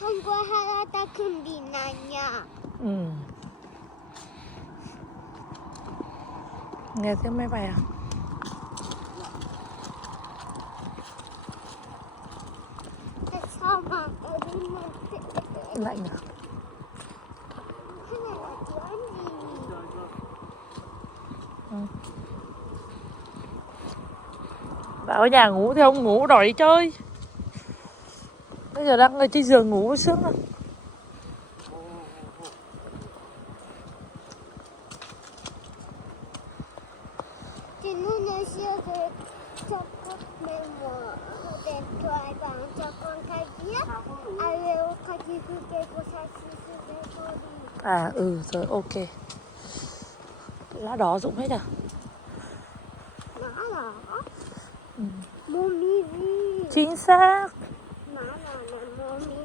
Hôm qua Harata không đi nào nha. Nghe tiếng máy bay à? Tại sao mà ở đây mà Lạnh à? cái này là chuyện gì? Bảo ở nhà ngủ thì không ngủ, đòi đi chơi. Bây giờ đang ở trên giường ngủ sướng lắm. Thì lúc này xưa thì cho con mẹ mở điện thoại bằng cho con khai viết. Alo, khai viết cái của sai sư đi. À rồi ok. Lá đỏ rụng hết à? Má là Mommy. Chính xác. Má là Mommy.